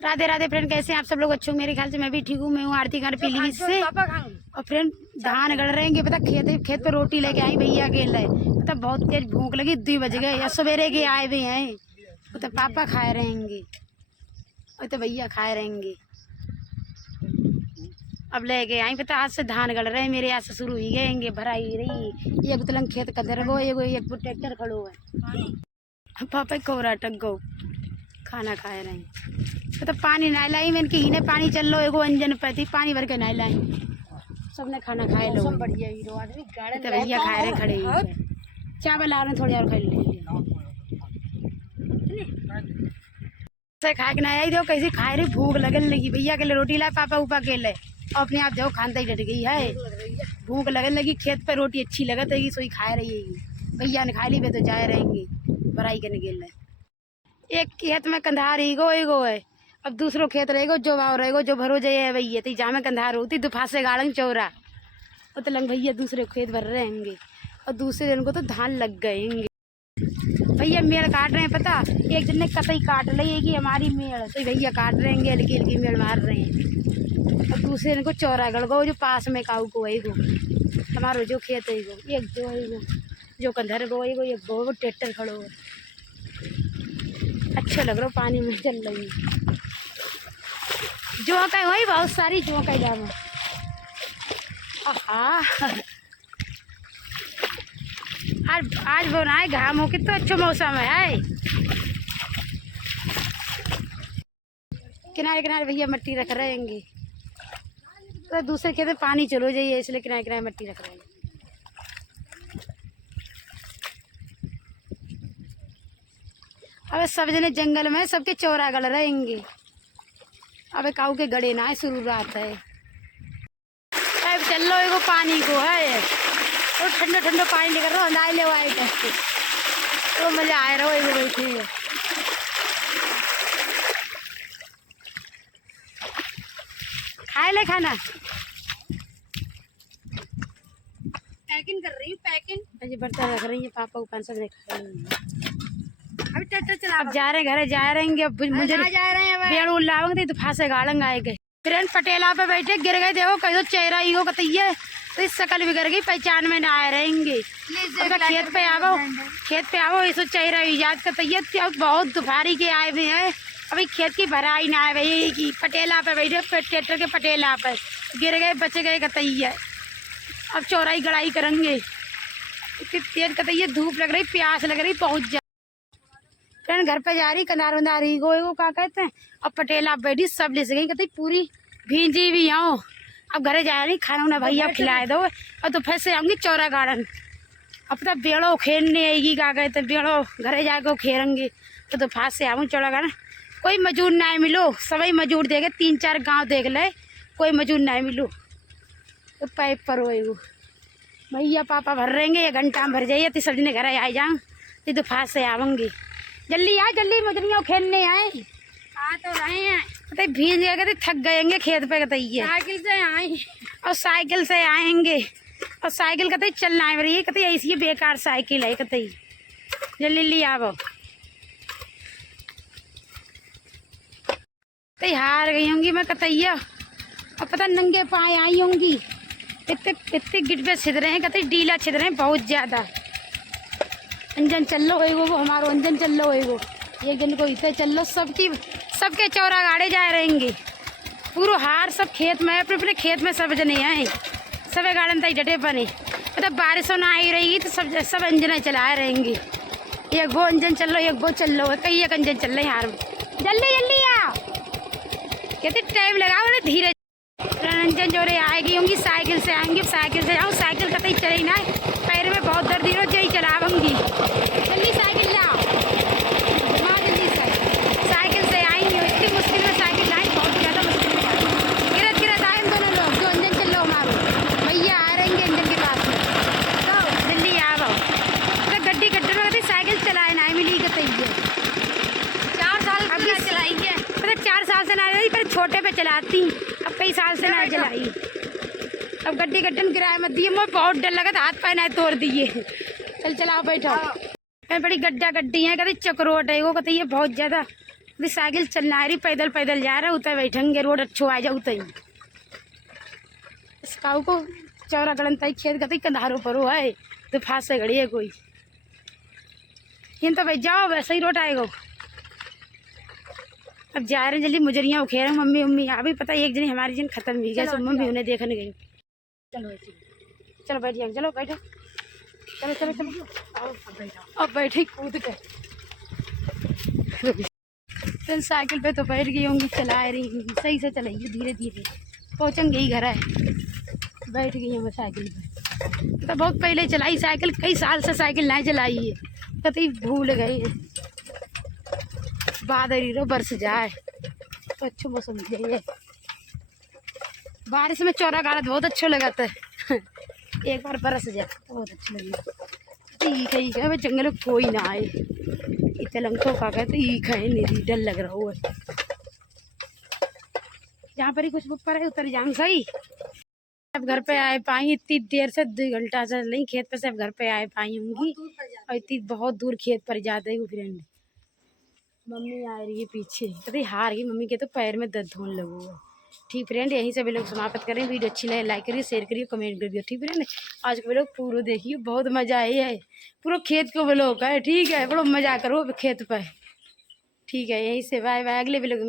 Radhe Radhe friend, कैसे हैं आप सब लोग? अच्छे हो? मेरे ख्याल से मैं भी ठीक हूँ। मैं हूँ आरती घर पीलीभीत से। और फ्रेंड धान गड़ रहे हैं, पता खेत पे रोटी लेके आई भैया के लिए। पता बहुत तेज भूख लगी, 2 बज गए या सवेरे के आए भी हैं। तो पापा खाए रहेंगे और तो भैया खाए रहेंगे। अब लेके आई, पता आज से धान गड़ रहे हैं मेरे यहाँ से शुरू ही गएंगे। भराई रही एक तलंग खेत कदर गो, एक ट्रैक्टर खड़ो है। पापा कोरा टक गो खाना खाए रहे। तो पानी ना लाई, मैंने की ने पानी चल लो एगो अंजन पे थी, पानी भर के ना लाई। सबने खाना खाए लो, बढ़िया हीरो आदमी गाड़े तो भैया खाए रहे खड़े ही। चावल आ रहे थोड़ी और खा ले से खाए के ना आई। देखो कैसी खाए रही, भूख लगने लगी। भैया के लिए रोटी लाए, पापा ऊपर के लिए। अपने आप देखो खानता ही डट गई है, भूख लगने लगी। खेत पे रोटी अच्छी लगत है, सोई खाए रही है। भैया ने खा ली, वे तो जाए रहेंगे भराई करने के लिए। एक खेत में कंधार एगो है, अब दूसरो खेत रहेगो जो भाव रहेगो जो भरो जाए भैया। तो जहाँ में कंधार होती दुफा से गाड़न चौरा और तो लंग भैया दूसरे खेत भर रहेंगे। और दूसरे दिन को तो धान लग गएंगे। भैया मेड़ काट रहे हैं, पता एक दिन ने कतई काट ली कि हमारी मेड़, तो भैया काट रहेंगे, हल्की हल्की मेड़ मार रहे हैं। और दूसरे दिन को चौरा गड़ गो जो पास में काऊ को है गो हमारो जो खेत है गो, एक जो है गो जो कंधर गो है गो, एक गो ट्रैक्टर खड़ो है। अच्छा लग रहा, पानी में चल रही है। जो कहीं वही बहुत सारी जो कहीं जाम। आज बनाए घाम हो के तो अच्छा मौसम है। किनारे किनारे भैया मट्टी रख रहेंगे, तो दूसरे खेत में पानी चलो जाइए, इसलिए किनारे किनारे मट्टी रख रहे हैं। अब सब जने जंगल में सबके चौरा गड़ रहेंगे। अब काऊ के गड़े ना है, शुरू रात है। अब चल लो एगो पानी को है, तो ठंडा ठंडा पानी लेकर रहो, नहाए ले आए कैसे तो मजा आए रहो एगो बैठे। खाए ले खाना, पैकिंग कर रही हूँ, पैकिंग अजी बर्तन रख रही है। पापा को 500 देखा अभी ट्रैक्टर चला, अब जा रहे घरे जा रहेंगे। अब मुझे जा रहे हैं पेड़ लाओगे तो फांसे गाड़ंग आएंगे। फ्रेंड पटेला पे बैठे गिर गए, देखो कहीं तो चेहरा ही हो कतैया, तो इस शकल बिगड़ गई, पहचान में ना आए रहेंगे। खेत पे आवो इस चेहरा याद कतैया। बहुत दोपहरी के आए हुए हैं, अभी खेत की भराई ना आए भाई की पटेला पे बैठे, ट्रैक्टर के पटेला पर गिर गए, बच गए कतैया। अब चौराई गड़ाई करेंगे, तेज कतैया धूप लग रही, प्यास लग रही बहुत। फ्रेंड घर पे जा रही, कंधार वंधार ही गो क्या कहते हैं। अब पटेला बैठी सब ले गई, कहते पूरी भींजी भी आओ। अब घरे जा रही, खाना उन्हें भैया खिलाए दो, और तो फिर से आऊँगी चौरा गार्डन। अब तो बेड़ो खेलने आएगी, क्या कहते बेड़ो घरे जाके खेलेंगे। तो फांस से आऊँ चौरा गार्डन। कोई मजूर ना मिलो, सभी मजूर देखे, 3-4 गाँव देख ले, कोई मजूर ना मिलो। तो पाइप पर हो भैया पापा भर रहेंगे, 1 घंटा में भर जाइए। तो सब जने घर आ जाऊँ, तो फांस से आऊँगी। जल्दी आए, जल्दी मछलियाँ खेलने आए। आ तो रहे हैं, कहते भीज गए, कहते थक गएंगे खेत पे, कहते साइकिल से आए और साइकिल से आएंगे। और साइकिल कहते चलना है रही, कहते ऐसी बेकार साइकिल है, कहते जल्दी ले आओ। तो हार गई होंगी मैं कतैया, और पता नंगे पाए आई होंगी। इतने गिट पे छिद रहे हैं, कहते डीला छिद रहे हैं बहुत ज़्यादा। अंजन चल लो एगो, वो हमारो अंजन चल लो एगो, एक जन को इतने चल लो। सबके चौरा गाड़े जा रहेंगे, पूरा हार सब खेत में, अपने अपने खेत में सब जने आए, सब गार्डन तक डटे बने। मतलब बारिश ना आई रहेगी तो सब अंजन चलाए रहेंगे। एक वो अंजन चल लो, एक वो चल लो, कई एक अंजन चल रहे हैं हार में। जल्दी जल्दी आओ, कहते टाइम लगाओ ना धीरे। अंजन जो आएगी होंगी, साइकिल से आएंगी, साइकिल से जाऊँ, साइकिल कतई चले ना, पैर में बहुत दर्द हो जाए, चलाऊंगी। जल्दी साइकिल लाओ, हाँ जल्दी से साइकिल से आएंगी। इतनी मुश्किल में साइकिल लाई, बहुत ज़्यादा मुश्किल में गिरत गिरत आए दोनों लोग। जो अंजन चल लो हमारे भैया आ रहेंगे अंजन के पास में, तो जल्दी आओ। तो गड्डी गड्ढे में साइकिल चलाए ना मिली कतई 4 साल अभी चलाइए, मतलब 4 साल से ना रही, पर छोटे पे चलाती, अब कई साल से ना चलाई। अब गड्डी गड्ढन किराए मत दिए, मुझे बहुत डर लगा था, हाथ पैर ना तोड़ दिए। चल चलाओ बैठो, बड़ी गड्ढा गड्डी है, कहते चक्रोट है वो, कहते ये बहुत ज़्यादा अभी साइकिल चलना रही, पैदल पैदल जा रहा उतर बैठेंगे, रोड अच्छो आ जाऊ तई इसकाऊ को चौरा गड़न तई खेत गई कंधारों पर हो है तो फांस से घड़ी है कोई इन तो भाई जाओ वैसे ही रोड आएगा। अब जा रहे हैं जल्दी मुजरियाँ उखेर मम्मी मम्मी यहाँ भी पता एक जनी हमारी जन खत्म हुई गई, सब मम्मी उन्हें देखने गई। चलो चलो बैठिए, चलो बैठो, चलो चलो चलो अब बैठे कूद के फिर साइकिल पे तो बैठ गई होंगी, चला रही होंगी, सही से चलाइए धीरे धीरे, पहुँचेंगे ही घर है। बैठ गई हूँ मैं साइकिल पे, तो बहुत पहले चलाई साइकिल, कई साल से साइकिल नहीं चलाई है, कतई भूल गई है। बादल रो बरस जाए तो अच्छा मौसम मिल जाए, बारिश में चौरा गाड़ा बहुत अच्छा लगाता है एक बार बरस जाए तो बहुत अच्छा लगेगा। ठीक है जंगल में कोई ना आए, इतने लंगटों का कहते ईख है, निरी डर लग रहा हुआ जहाँ पर ही कुछ बुक पर है उतर जाऊँ सही। अब घर पे आए पाई, इतनी देर से 2 घंटा से नहीं खेत पे से घर पे आए पाई होंगी, और इतनी बहुत दूर खेत पर जाते ही फ्रेंड। मम्मी आ रही है पीछे, कहते हार गई मम्मी के तो पैर में दर्द होने लगो। ठीक फ्रेंड, यहीं से भी लोग समाप्त करें, वीडियो अच्छी लगे लाइक करिए, शेयर करिए, कमेंट करिए। ठीक फ्रेंड, आज का लोग पूरा देखिए, बहुत मजा आई है, पूरा खेत को ब्लॉग है। ठीक है, बड़ा मजा करो खेत पर। ठीक है, यहीं से बाय बाय, अगले ब्लॉग में।